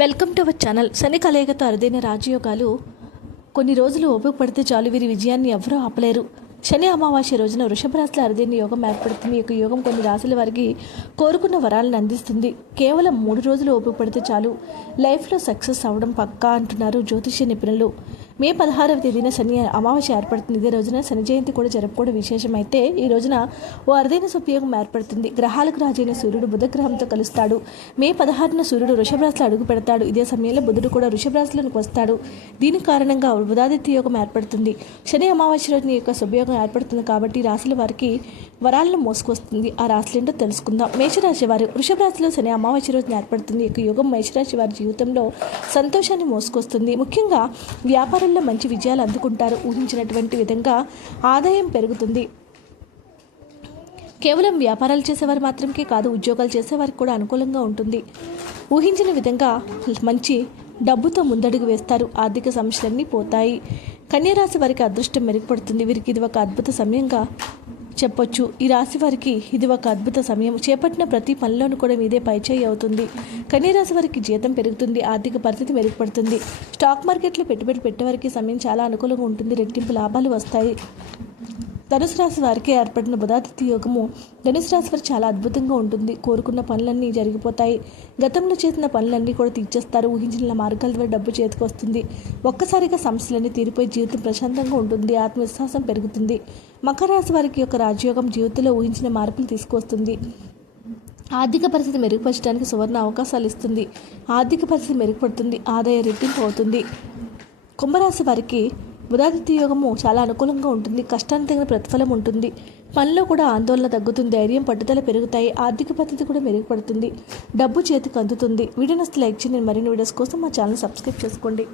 Welcome to our channel. శని కలయికతో అరుదైన రాజయోగాలు. కొన్ని రోజులు ఓపిక పడితే చాలు, వీరి విజయాన్ని ఎవరూ ఆపలేరు. శని అమావాస్య రోజున వృషభ రాశిలో అరుదైన యోగం ఏర్పడుతుంది. ఈ యొక్క యోగం కొన్ని రాశుల వారికి కోరుకున్న వరాలను అందిస్తుంది. కేవలం 3 రోజులు ఓపిక పడితే చాలు, లైఫ్లో సక్సెస్ అవ్వడం పక్కా అంటున్నారు జ్యోతిష్య నిపుణులు. మే 16వ తేదీన శని అమావాస్య ఏర్పడుతుంది. ఇదే రోజున శని జయంతి కూడా జరుపుకోవడం విశేషమైతే, ఈ రోజున ఓ అరుదైన శుభయోగం ఏర్పడుతుంది. గ్రహాలకు రాజైన సూర్యుడు బుధ గ్రహంతో కలుస్తాడు. మే 16న సూర్యుడు వృషభ రాశిలో అడుగు పెడతాడు. ఇదే సమయంలో బుధుడు కూడా వృషభ రాశిలోకి వస్తాడు. దీని కారణంగా బుధాదిత్య యోగం ఏర్పడుతుంది. శని అమావాస్య రోజున ఈ యొక్క శుభయోగం ఏర్పడుతుంది కాబట్టి రాశుల వారికి వరాలను మోసుకొస్తుంది. ఆ రాశులు ఏంటో తెలుసుకుందాం. మేషరాశి వారు. వృషభ రాశిలో శని అమావాస్య రోజున ఏర్పడుతుంది. ఈ యొక్క యోగం మేషరాశి వారి జీవితంలో సంతోషాన్ని మోసుకొస్తుంది. ముఖ్యంగా వ్యాపారంలో మంచి విజయాలు అందుకుంటారు. ఊహించినటువంటి విధంగా ఆదాయం పెరుగుతుంది. కేవలం వ్యాపారాలు చేసేవారు మాత్రమే కాదు, ఉద్యోగాలు చేసేవారికి కూడా అనుకూలంగా ఉంటుంది. ఊహించిన విధంగా మంచి డబ్బుతో ముందడుగు వేస్తారు. ఆర్థిక సమస్యలన్నీ పోతాయి. కన్యరాశి వారికి అదృష్టం మెరుగుపడుతుంది. వీరికి ఇది ఒక అద్భుత సమయంగా చెప్పొచ్చు. ఈ రాశి వారికి ఇది ఒక అద్భుత సమయం. చేపట్టిన ప్రతి పనిలోనూ కూడా మీదే పైచేయి అవుతుంది. కన్యరాశి వారికి జీతం పెరుగుతుంది. ఆర్థిక పరిస్థితి మెరుగుపడుతుంది. స్టాక్ మార్కెట్లో పెట్టుబడి పెట్టేవారికి సమయం చాలా అనుకూలంగా ఉంటుంది. రెట్టింపు లాభాలు వస్తాయి. ధనుసు రాశి వారికి ఏర్పడిన బుధాదిత్య యోగము ధనుసు రాశి వారికి చాలా అద్భుతంగా ఉంటుంది. కోరుకున్న పనులన్నీ జరిగిపోతాయి. గతంలో చేసిన పనులన్నీ కూడా తీర్చేస్తారు. ఊహించిన మార్గాల ద్వారా డబ్బు చేతికి వస్తుంది. ఒక్కసారిగా సమస్యలన్నీ తీరిపోయి జీవితం ప్రశాంతంగా ఉంటుంది. ఆత్మవిశ్వాసం పెరుగుతుంది. మకర రాశి వారికి యొక్క రాజయోగం జీవితంలో ఊహించిన మార్పులు తీసుకొస్తుంది. ఆర్థిక పరిస్థితి మెరుగుపరచడానికి సువర్ణ అవకాశాలు ఇస్తుంది. ఆర్థిక పరిస్థితి మెరుగుపడుతుంది. ఆదాయ రెట్టింపు అవుతుంది. కుంభరాశి వారికి బుధాదిత్య యోగము చాలా అనుకూలంగా ఉంటుంది. కష్టానికి తగిన ప్రతిఫలం ఉంటుంది. పనిలో కూడా ఆందోళన తగ్గుతుంది. ధైర్యం పట్టుదల పెరుగుతాయి. ఆర్థిక పరిస్థితి కూడా మెరుగుపడుతుంది. డబ్బు చేతికి అందుతుంది. వీడియో నచ్చితే లైక్ చేయండి. మరిన్ని వీడియోస్ కోసం మా ఛానల్ సబ్స్క్రైబ్ చేసుకోండి.